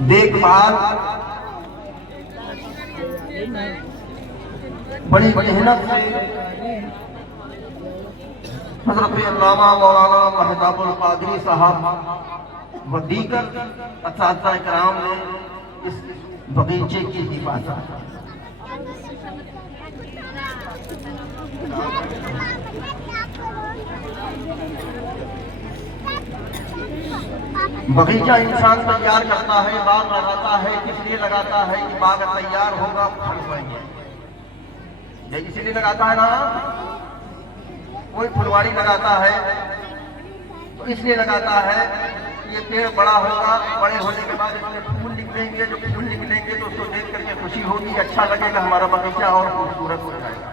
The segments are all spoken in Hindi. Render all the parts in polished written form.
देखभाल बड़ी मेहनत से हजरत अल्लामा मौलाना महताबुल कादरी साहब व दीगर असातिज़ा इकराम ने इस बगीचे की हिफाजत बगीचा इंसान तैयार करता है, बाग लगाता है, किस लिए लगाता है कि बाग तैयार होगा फल होंगे, ये इसीलिए लगाता है ना। कोई फुलवाड़ी लगाता है तो इसलिए लगाता है कि ये पेड़ बड़ा होगा, बड़े होने के बाद इसमें फूल निकलेंगे, जो फूल निकलेंगे तो उसको देख करके खुशी होगी, अच्छा लगेगा, हमारा बगीचा और खूबसूरत हो जाएगा।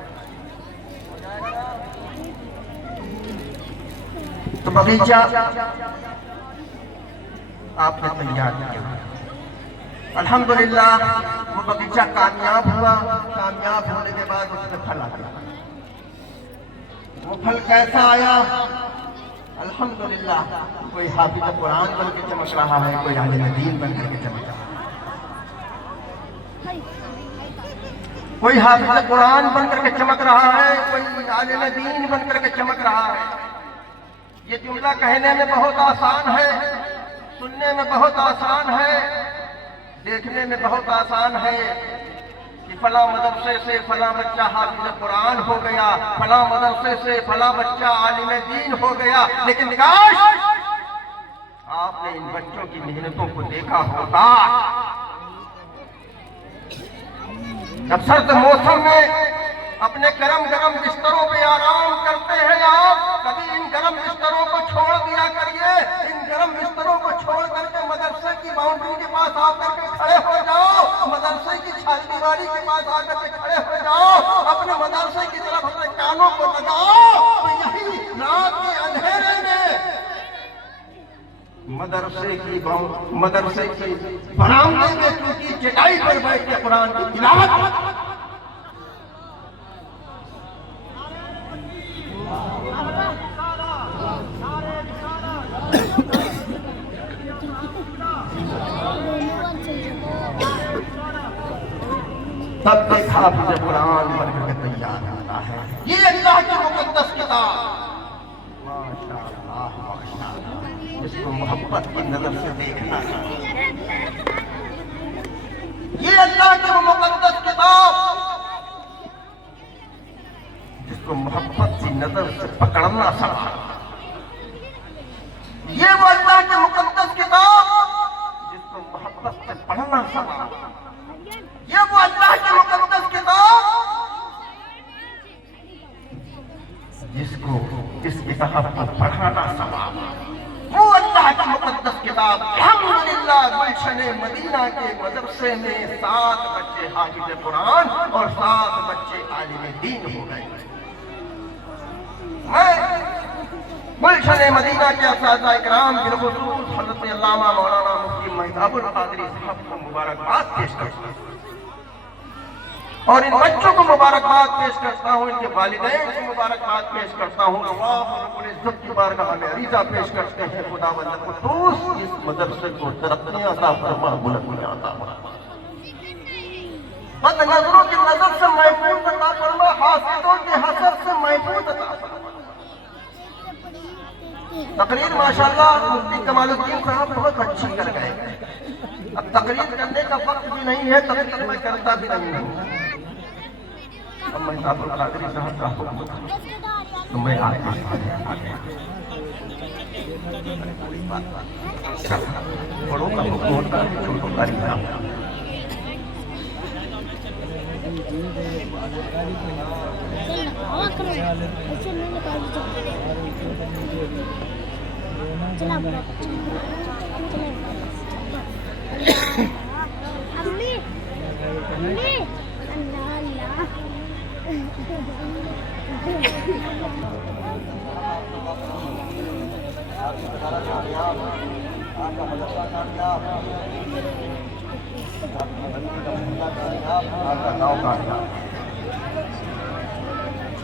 तो बगीचा आपने तैयार किया, अल्हम्दुलिल्लाह वो बगीचा कामयाब हुआ। कामयाब होने के बाद उसमें फल आ गया। वो फल कैसा आया? अल्हम्दुलिल्लाह कोई हाफिज कुरान बन के चमक रहा है, कोई आलिम दीन बन करके चमक रहा है, कोई हाफिज कुरान बन करके चमक रहा है, कोई आलिम दीन बन करके चमक रहा है। ये जुमला कहने में बहुत आसान है, सुनने में बहुत आसान है, देखने में बहुत आसान है कि फला मदरसे से फला बच्चा हाफिज कुरान हो गया, फला मदरसे से फला बच्चा आलिम दीन हो गया। लेकिन निकाश आपने इन बच्चों की मेहनतों को देखा होता। जब सर्द मौसम में अपने गरम गरम बिस्तरों पे आराम करते हैं आप, कभी इन गरम बिस्तरों को छोड़ दिया करिए। इन गरम बिस्तरों को छोड़ करके मदरसे की बाउंड्री के पास आकर के खड़े हो जाओ, मदरसे की छातीवारी के पास आकर के खड़े हो जाओ, अपने मदरसे की तरफ अपने कानों को लगाओ, तो यही रात के अंधेरे में मदरसे की बरामदे में क्योंकि चटाई पर बैठ के कुरान की तिलावत तब तक हाफिज कुरान बनकर तैयार होता है। ये अल्लाह की मुक़द्दस किताब, माशाअल्लाह माशाअल्लाह, जिसको मोहब्बत की नजर से देखना है। ये अल्लाह की मुक़द्दस किताब, जिसको मोहब्बत की नजर से पकड़ना सवाल। ये वो अल्लाह की मुक़द्दस किताब जिसको मोहब्बत से पढ़ना सवाल। ये वो अल्लाह की मुक़द्दस किताब जिसको इस किताब को पढ़ाना सवाब। वो अल्लाह की मुक़द्दस किताब अल्हम्दुलिल्लाह गुलशन मदीना के मदरसे में 7 बच्चे हाफिज कुरान और 7 बच्चे आलिम दीन हो गए। मैं गुलशन मदीना के असातिज़ा इकराम बिलखुसूस हज़रत अल्लामा मौलाना मुफ्ती महताबुल कादरी साहब को मुबारकबाद पेश करता हूँ और इन बच्चों को मुबारकबाद पेश करता हूँ, इनके वालिदैन को मुबारकबाद पेश करता हूँ। अल्लाह रब्बुल इज्जत की बारगाह में अरीज़ा पेश करते हैं, खुदावंद कुद्दूस इस मदरसे को तरक्कियां अता फरमा, बुलंदियां अता फरमा, बदनज़रों की नजर से महफूज अता फरमा, हासिदों के हसद से महफूज अता फरमा। तकरीर माशाअल्लाह मुफ्ती कमालुद्दीन साहब बहुत अच्छी कर गए। अब तकरीर करने का वक्त भी नहीं है, तकरीर मैं करता भी नहीं हूँ। अब मैं कादरी साहब का हुक्म था तो मैं आगे बड़ों का हुक्म होता है, छोटों का नहीं।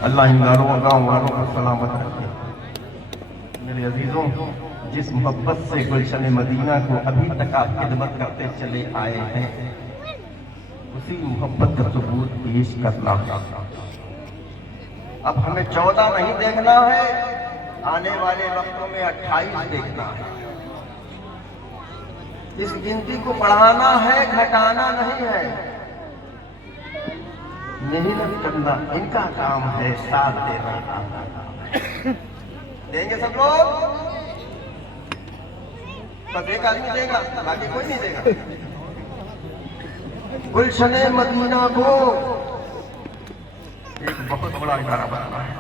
अल्लाह इन गाँव वालों को सलामत रखे। मेरे अजीजों, जिस मोहब्बत से गुलशन मदीना को अभी तक आप खिदमत करते चले आए हैं, उसी मोहब्बत का सबूत पेश करना। अब हमें 14 नहीं देखना है, आने वाले वक्तों में 28 देखना है। इस गिनती को बढ़ाना है, घटाना नहीं है। मेहनत करना इनका काम है, साथ देना आपका काम है। देंगे सब लोग? बस एक आदमी देगा, बाकी कोई नहीं देगा। गुलशन मदीना को एक बहुत बड़ा इदारा बनाना है,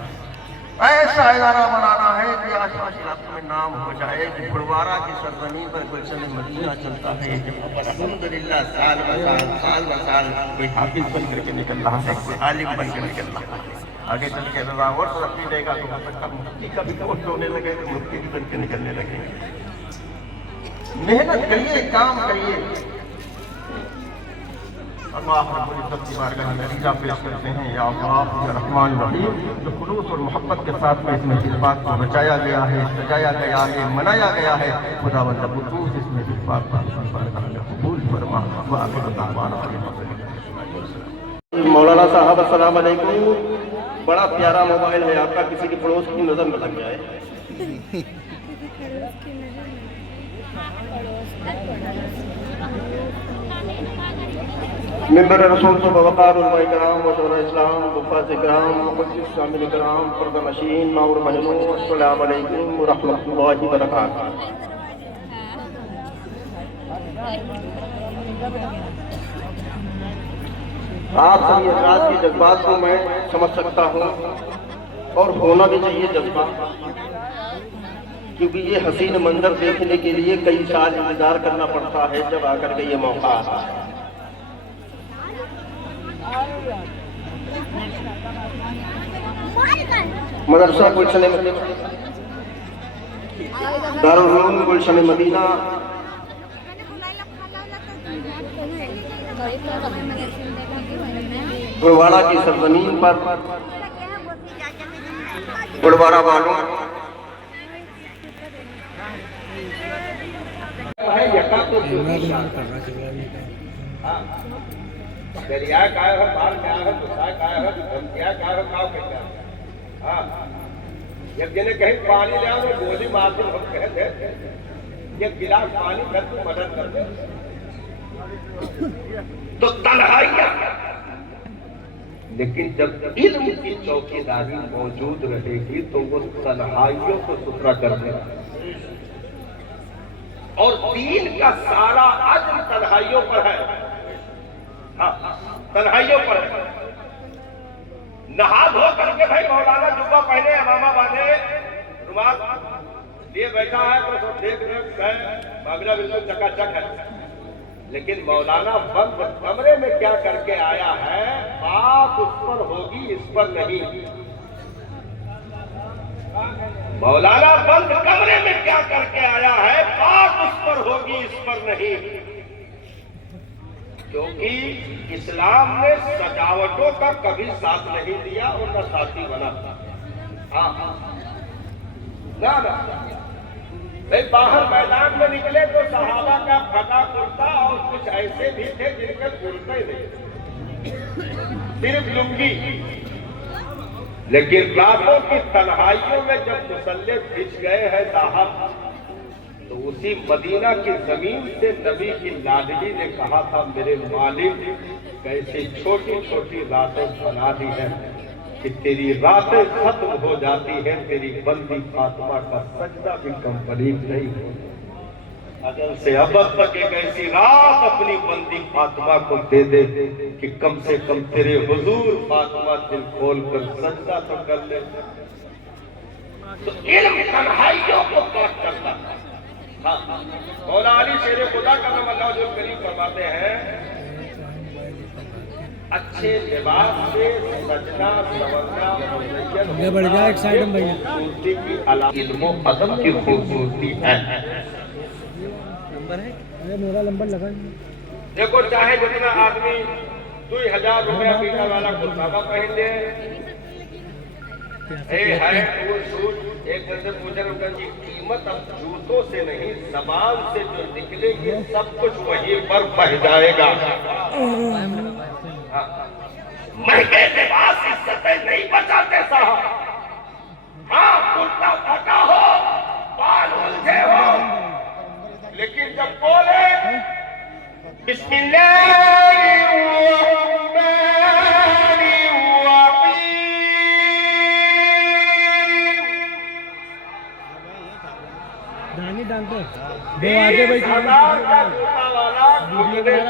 ऐसा इदारा बनाना है कि आसपास इलाकों में नाम हो जाए कि फुलवारा की सरजमीन पर गुलशन मदीना चलता है। अल्हम्दुलिल्लाह साल ब साल कोई हाफिज बन करके निकल रहा है, कोई आलिम बन के निकल रहा है। आगे चल के रहा और तरक्की देगा तो हो सकता मुफ्ती का भी कोर्स होने लगे तो मुफ्ती भी बन के निकलने लगे। मेहनत करिए, काम करिए। अल्लाह रब्बुल इज्जत की बारगाह में नतीजा पेश करते हैं, या अल्लाह या रहमान रहीम, जो खुलूस और मोहब्बत के साथ में इसमें इस बात को रचाया गया है, सजाया गया है, मनाया गया है, खुदावंद कुद्दूस इसमें इस बात को कबूल फरमा। मौलाना साहब अस्सलाम वालेकुम। बड़ा प्यारा मोबाइल है आपका, किसी के पड़ोस की नजर न लग जाए। मेंबर रसूल वक़ार उलमा इकराम मशवरा इस्लाम मुफ़ाज़ इकराम मुक़द्दस शामिल इकराम पर्दा नशीन माउर महनू अस्सलाम वालेकुम व रहमतुल्लाहि व बरकातहू। आप सभी हज़रात के जज्बात को मैं समझ सकता हूँ और होना भी चाहिए जज्बा, क्योंकि ये हसीन मंजर देखने के लिए कई साल इंतजार करना पड़ता है, जब आकर के ये मौका आता है। मदरसा गुलशन दारुल उलूम गुलशन मदीना फुलवारा की सरजमीन पर फुलवारा वालों दरिया का है, बाल का है, गुस्सा का है, धमकिया का है, काव कहता है। हाँ, जब जिन्हें कहीं पानी ले आओ तो गोली मार दो, हम कहते हैं एक गिलास पानी कर तू मदद कर दे। तो तन्हाइयां, लेकिन जब इल्म की चौकीदारी मौजूद रहेगी तो वो तन्हाइयों को सुथरा कर देगा। और दीन का सारा अज्र तन्हाइयों पर है। हाँ, तन्हाइयों पर नहा धो करके भाई मौलाना जुब्बा पहने, अमामा बांधे, रुमाल लिए बैठा है तो सब देख रहे मामला बिल्कुल चकाचक है। लेकिन मौलाना बंद कमरे में क्या करके आया है, बात उस पर होगी, इस पर नहीं। मौलाना बंद कमरे में क्या करके आया है, बात उस पर होगी, इस पर नहीं। क्योंकि इस्लाम ने सजावटों का कभी साथ नहीं दिया और न साथी बना। हाँ ना भाई, बाहर मैदान में निकले तो सहाबा का फटा कुर्ता और कुछ ऐसे भी थे जिनके कुर्ते नहीं, सिर्फ लुंगी। लेकिन रातों की तन्हाइयों में जब मुसल्ले बिछ गए हैं साहब, तो उसी मदीना की जमीन से नबी की लाडली ने कहा था, मेरे मालिक कैसे छोटी छोटी रातें बना दी हैं कि तेरी रातें खत्म हो जाती हैं, तेरी बंदी फातिमा का सजदा भी कंप्लीट नहीं हो। अगर से अब तक एक ऐसी रात अपनी बंदी फातिमा को दे दे कि कम से कम तेरे हुजूर फातिमा दिल खोल कर सजदा तो कर ले। तो इल्म तन्हाइयों को काट करता था। हाँ, मौला अली शेर खुदा का नाम अल्लाह जो करीम फरमाते हैं, अच्छे लिबास से सजना सवरना बढ़ जाए एक साइड में खूबसूरती की अलावा इल्म अदब की खूबसूरती है। नंबर है, अरे मेरा नंबर लगा। देखो, चाहे जितना आदमी 2000 रुपया पीने वाला कुर्ता पहन ले, है वो सूट एक जन से पूछा उनका की कीमत अब जूतों से नहीं जबान से जो निकलेगी सब कुछ वहीं पर बह जाएगा। हाँ। महंगे लिबास इज्जतें नहीं बचाते साहब। हाँ कुर्ता फटा हो बाल उलझे हो लेकिन जब बोले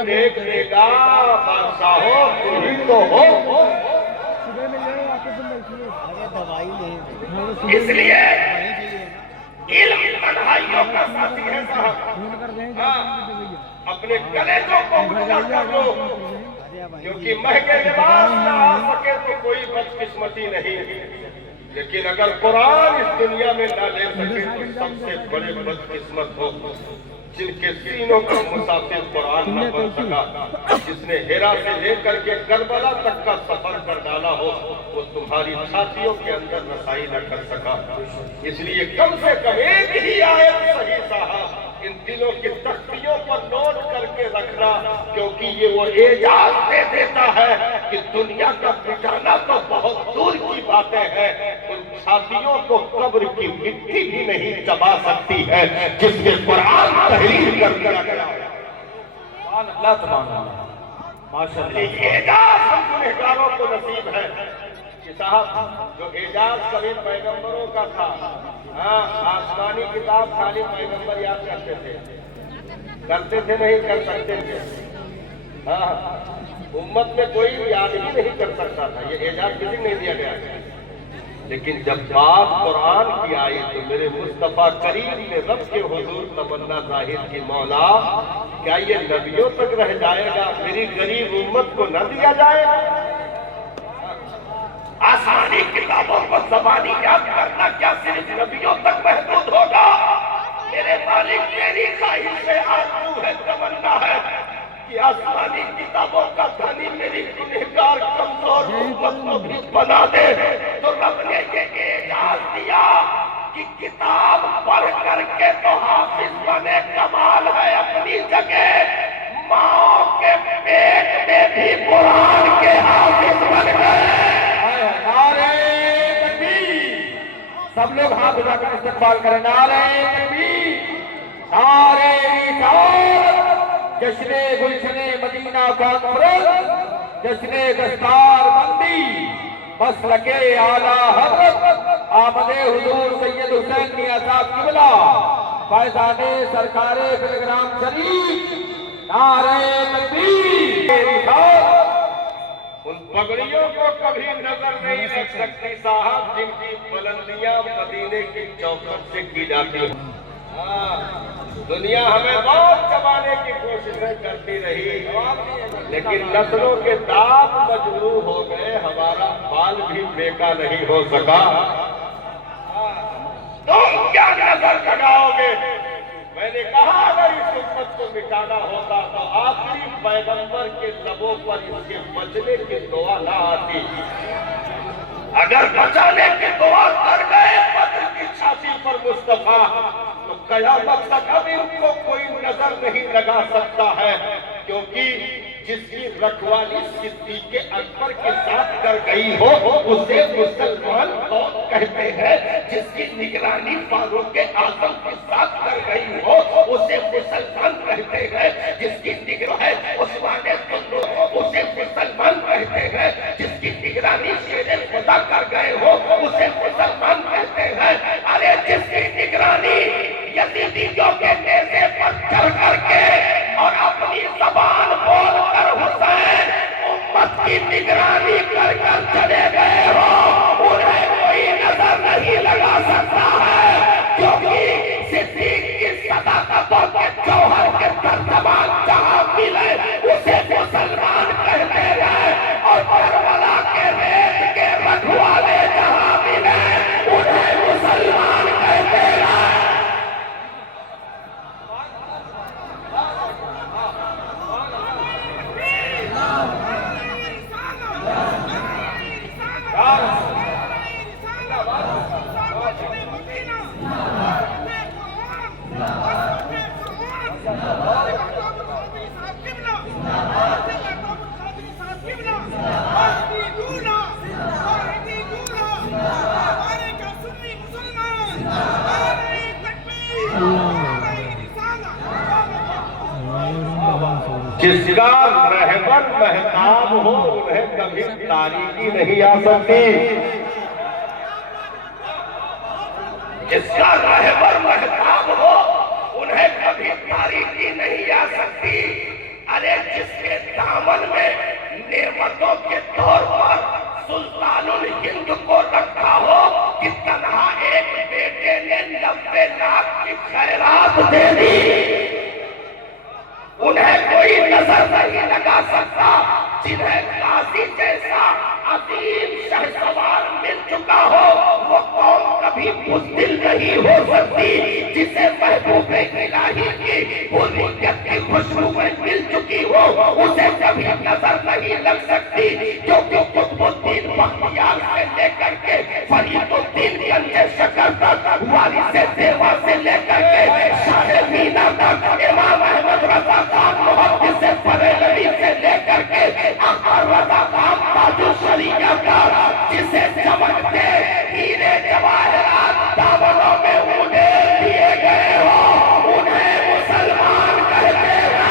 देख लेगा बादशाहो तुम तो हो। इसलिए इल्म तन्हाइयों का साथी है साहब। अपने कलेजों को ऊंचा कर लो क्योंकि महंगे लिबास ना आ सके तो कोई बदकिस्मती नहीं। लेकिन अगर कुरान इस दुनिया में ना ले सके तो सबसे बड़े बदकिस्मत हो जिनके सीनों का मुसाफिर कुरान न बन सका। जिसने हेरा से लेकर के करबला तक का सफर कर डाला हो वो तुम्हारी छातियों के अंदर रसाई न कर सका। इसलिए कम से कम एक ही आयत सही साहब इन दिलों की तख्तियों पर नोट करके रखना क्योंकि ये वो एजाज दे देता है कि दुनिया का बिठाना तो बहुत दूर की बातें हैं। उन छातियों को कब्र की मिट्टी भी नहीं चबा सकती है जिसके कुरान तहरीर कर दिया गया। माशाअल्लाह एजाज हम गुनहगारों को नसीब है कि साहब जो एजाज कभी पैगंबरों का था। हाँ आसमानी किताब खाली पैगंबर याद करते थे नहीं कर सकते थे। हाँ उम्मत में कोई याद ही नहीं कर सकता था। ये एजाज किसी को नहीं दिया गया। लेकिन जब बात कुरान की आई तो मेरे मुस्तफा करीम ने रब के हुजूर तमन्ना जाहिर की मौला क्या ये नबियों तक रह जाएगा मेरी गरीब उम्मत को न दिया जाएगा। आसानी किताबों को ज़बानी याद करना क्या सिर्फ नबियों तक महदूद होगा। मेरे मालिक मेरी ख्वाहिश है आरज़ू है तमन्ना है कि आसमानी किताबों का धनी मेरी गुनहगार कमजोर उम्मत को भी बना दे। तो रब ने ये एजाज दिया कि किताब पढ़ करके तो हाफिज बने कमाल है अपनी जगह। माओ के पेट में भी कुरान के हाफिज बन गए। सब लोग हाथ उठाकर इस्तकबाल करें। नारे तकबीर नारे रिसालत जश्ने गुलशने मदीना कॉन्फ्रेंस जश्ने दस्तार बंदी मसलके आला हज़रत आमदे हुजूर सैयद हुसैन मियां साहब किबला फैज़ाने सरकारे बिलग्राम शरीफ। नारे तकबीर। उन पगड़ियों को कभी नजर नहीं रख सकती साहब जिनकी बुलंदियां मदीने की चौखट से की जाती है। दुनिया हमें बहुत दबाने की कोशिशें करती रही लेकिन नस्लों के दांत मजबूर हो गए हमारा बाल भी बेका नहीं हो सका। तुम क्या नजर लगाओगे। मैंने कहा अगर इस उम्मत को मिटाना होता तो आखिरी पैगंबर के लबों पर इसके बचने की दुआ ना आती। अगर बचाने की दुआ कर गए बद्र की छाती पर मुस्तफा तो कयामत तक अभी उनको कोई नजर नहीं लगा सकता है क्योंकि जिसकी रखवाली सिद्दीक़ अकबर के साथ कर गई हो उसे मुसलमान कौन कहते हैं। जिसकी निगरानी फारूक आजम के साथ कर गई हो उसे मुसलमान कहते हैं। जिसकी निगरानी उस्मान सुन्नो उसे मुसलमान कहते हैं। जिसकी निगरानी शेर खुदा कर गए हो उसे मुसलमान कहते हैं। अरे जिसकी निगरानी यजीदियों के नेज़े पर चढ़ करके और अपनी जबान बोल कर हुसैन उम्मत की निगरानी कर कर चले गए हो उन्हें कोई नजर नहीं लगा सकता है क्योंकि सिद्दीक की सदाकतों के जिसका रहबर महताब हो उन्हें कभी तारीकी नहीं आ सकती। जिसका रहबर महताब हो उन्हें कभी तारीकी नहीं आ सकती। अरे जिसके दामन में नेमतों के तौर पर सुल्तानुल हिंद को रखा हो कि तन्हा एक बेटे ने 90 लाख की खैरात दे दी, उन्हें कोई नजर नहीं लगा सकता। जिन्हें काशी जैसा अजीम शहसवार मिल चुका हो वो कौम कभी बुज़दिल नहीं हो सकती। जिसे महबूबे इलाही की हुर्रियत की खुशबू मिल चुकी हो उसे कभी नजर नहीं लग सकती। क्योंकि कुतुबुद्दीन बख्तियार से लेकर के फरीदुद्दीन गंजे शकर तक, वारिसे देवा से लेकर के शाह मीना तक, इमाम अहमद रजा खान मुहद्दिस बरेलवी से लेकर के अकबर रजा खान ताजुल शरीया का, जिसे चमकते हीरे जवाहरात दामनों में उन्हें दिए गए हो, उन्हें मुसलमान कहते हैं।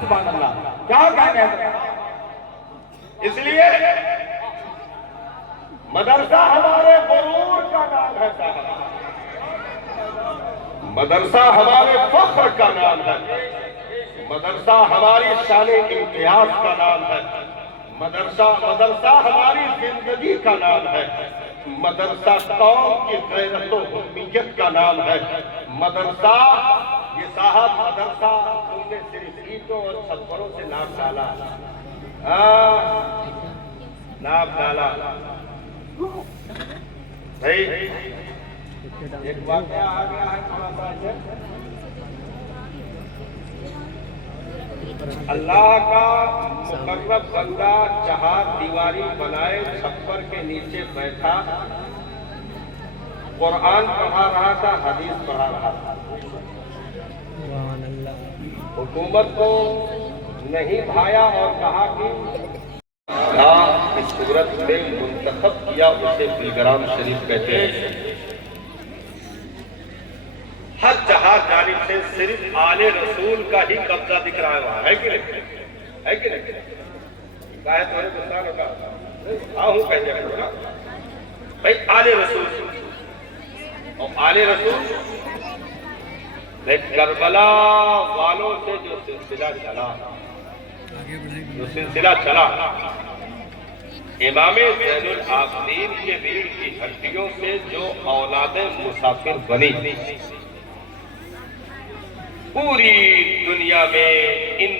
सुभान अल्लाह, क्या कहते हैं। इसलिए मदरसा हमारे गुरूर का नाम है साहब, मदरसा हमारे फख्र का नाम है, मदरसा हमारी शान इम्तियाज का नाम है, मदरसा हमारी जिंदगी का नाम है, मदरसा कौम की गैरत व उम्मीयत का नाम है। मदरसा ये साहब मदरसा तुमने सिर्फ ईंटों और छप्परों से नाम डाला, नाम डाला भाई। एक वाकया आ गया है थोड़ा सा। अल्लाह का मुकर्रब बंदा चाहार दीवारी बनाए छप्पर के नीचे बैठा कुरान पढ़ा रहा था, हदीस पढ़ा रहा था। हुकूमत को नहीं भाया और कहा कि इस सूरत में मुंतखब किया उसे बिलग्राम शरीफ कहते हैं। हर जहाज जानिब से सिर्फ आले रसूल का ही कब्जा दिख रहा है वहां, है कि नहीं? है कि नहीं? क्या है तुम्हारे गुस्सा होगा? हाँ हूं कहते हैं भाई आले रसूल, और आले रसूल करबला वालों से जो सिलसिला चला, इमाम ज़ैनुल आबिदीन के रीढ़ की हड्डियों से जो औलादे मुसाफिर बनी, पूरी दुनिया में इन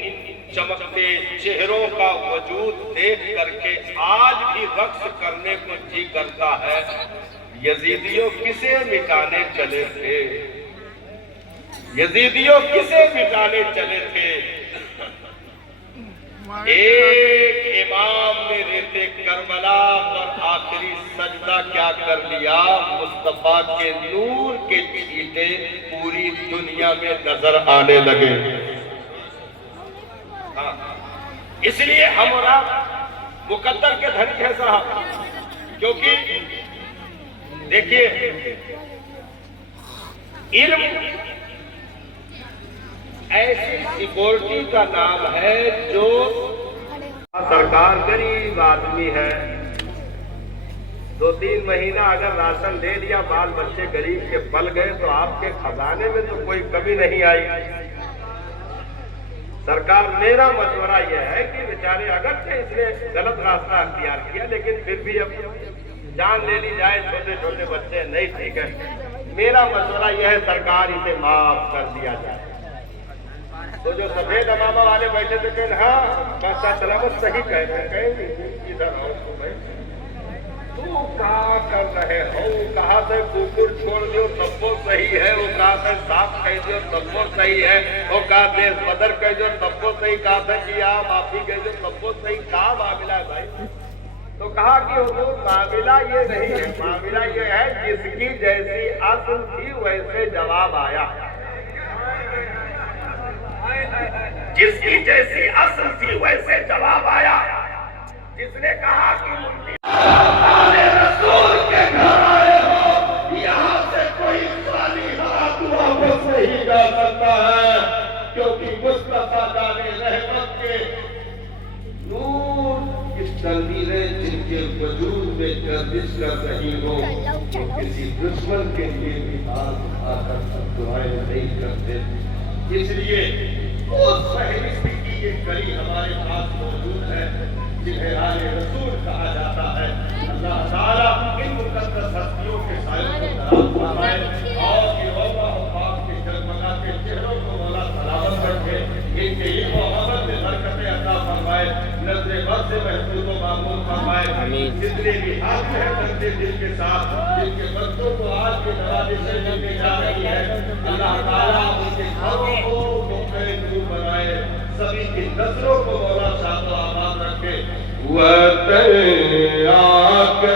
चमकते चेहरों का वजूद देख करके आज भी रक्स करने को जी करता है। यजीदियों किसे मिटाने चले थे, यजीदियों किसे मिटाने चले थे। एक इमाम ने रेते करबला पर आखिरी सजदा क्या कर लिया, मुस्तफा के नूर के छींटे पूरी दुनिया में नजर आने लगे। हाँ, इसलिए हमारा मुकद्दर के धनी है साहब, क्योंकि देखिए इल्म ऐसी सिक्योरिटी का नाम है जो सरकार गरीब आदमी है, 2-3 महीना अगर राशन दे दिया, बाल बच्चे गरीब के पल गए तो आपके खजाने में तो कोई कमी नहीं आई। सरकार, मेरा मशवरा यह है कि बेचारे अगर से इसने गलत रास्ता अख्तियार किया, लेकिन फिर भी अब जान ले ली जाए, छोटे छोटे बच्चे नहीं, ठीक है। मेरा मशवरा यह है सरकार इसे माफ कर दिया जाए। तो जो सफेद अमामा वाले बैठे थे कहें हाँ बादशाह सलामत सही कहेंगे, इधर आओ तो भाई तू कहा कर रहे हो, कहा से कुकुर छोड़ दो तब वो सही है, वो कहा से सांप कह दो तब वो सही है, वो कहा देश बदर कह दो तब वो सही, कहा था कि आप माफी कह दो तब वो सही। कहा मामला है भाई, तो कहा कि हुजूर मामला ये नहीं है, मामला ये है जिसकी जैसी असल थी वैसे जवाब आया। जिसकी जैसी असल थी वैसे जवाब आया। जिसने कहा कि रसूल के घर आए हो, यहाँ से कोई खाली हाथ वापस नहीं जा सकता है, क्योंकि मुस्तफा दाने रहमत के नूर की तस्वीरें जिनके वजूद में गर्दिश कर रही हो, तो किसी दुश्मन के लिए भी हाथ उठाकर सब दुआएं नहीं करते। इसलिए उस फहरिस्त की ये कड़ी हमारे पास मौजूद है जिन्हें आले रसूल कहा जाता है। अल्लाह ताला इन मुकद्दस हस्तियों के सायों को दराज फरमाए और ये औबा पाक के जगमगाते चेहरों को मौला सलामत रखे। इनके इल्म और अमल में बरकतें अता फरमाए, नज़रे बद से महफूज व मामून फरमाए। जितने भी हाथ हैं करते दिल के साथ, जिनके बच्चों को आज के नवाज़े से मिलने जा रही है, अल्लाह ताला उनके घरों को नूर बनाए, सभी की नजरों को मौला शाद आबाद रखे। वतन आके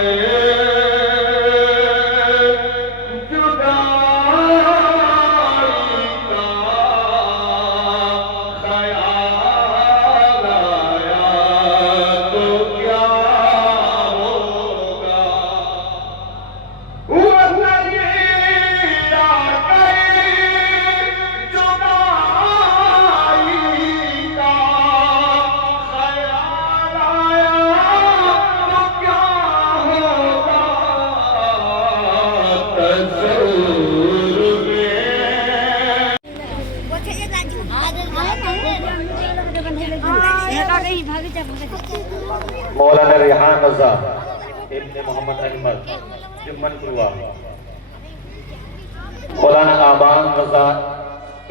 मौलाना रेहान रजा इब्ने मोहम्मद अहमद जुम्मन कुरवा, मौलाना आबान रजा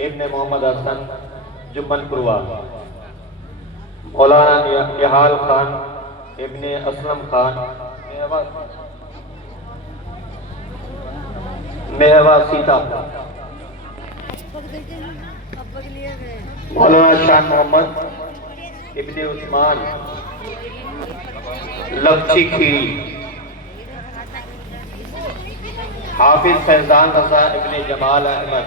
इब्ने मोहम्मद हसन जुम्मन कुरवा, मौलाना निहाल खान इब्ने असलम खान मेहवा सीता, मौलाना शान मोहम्मद इब्ने उस्मान लक्ची खीरी, हाफिज फैजान रजा इब्ने जमाल अहमद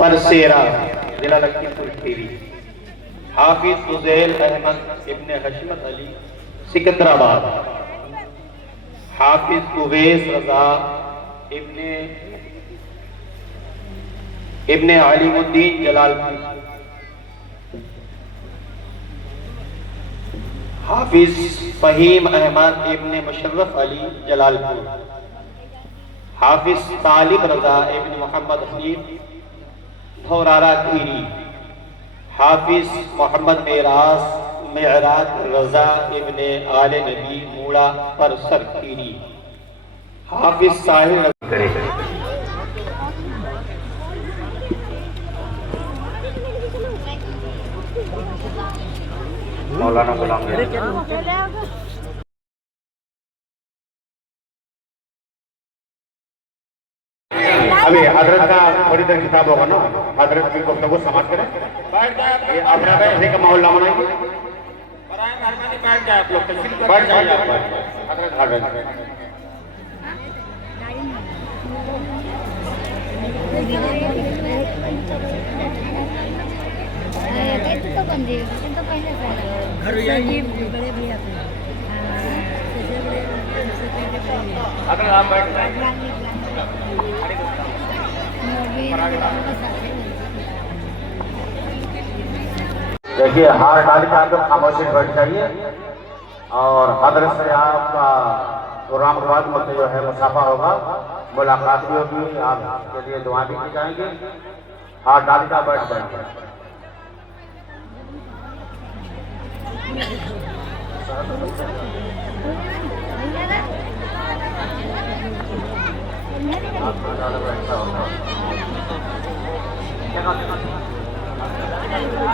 परसेरा जिला लखीमपुर खीरी, हाफिज फुजैल अहमद इब्ने हशमत अली सिकंदराबाद, हाफिज उवैस रजा इब्ने अलीमुद्दीन जलालपुर, हाफिज फहीम अहमद इब्ने मुशर्रफ अली जलालपुर, हाफिज तालिब रजा इब्ने मोहम्मद हनीफ धौरारा खीरी, हाफिज मोहम्मद मेराज रजा इब्ने आले नबी मूड़ा परसर खीरी, हाफिज साहिर मौलाना गुलाम अभी हजरत का थोड़ी देर किताब होगा ना, हजरत की गुफ्तगू समाज करें। ये अपना ऐसे का माहौल बनाएंगे, बैठ जाए आप लोग, बैठ जाइए हजरत। तो बंदी तो पहले घर बड़े भैया देखिए हार डाल के आप लोग खामोशी बैठ जाइए और हजरत से आपका प्रोग्राम के बाद मुझसे जो है मुसाफा होगा, मुलाकात भी होगी, आपके लिए दुआ भी की जाएंगी। हार डाल के बैठ जाएंगे।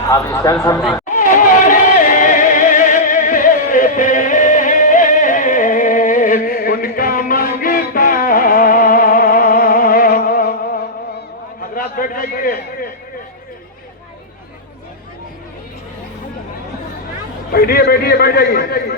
आप इस टेंशन में उनका मांगता हजरत बैठ जाइए। बैठिए बैठिए बैठ जाइए।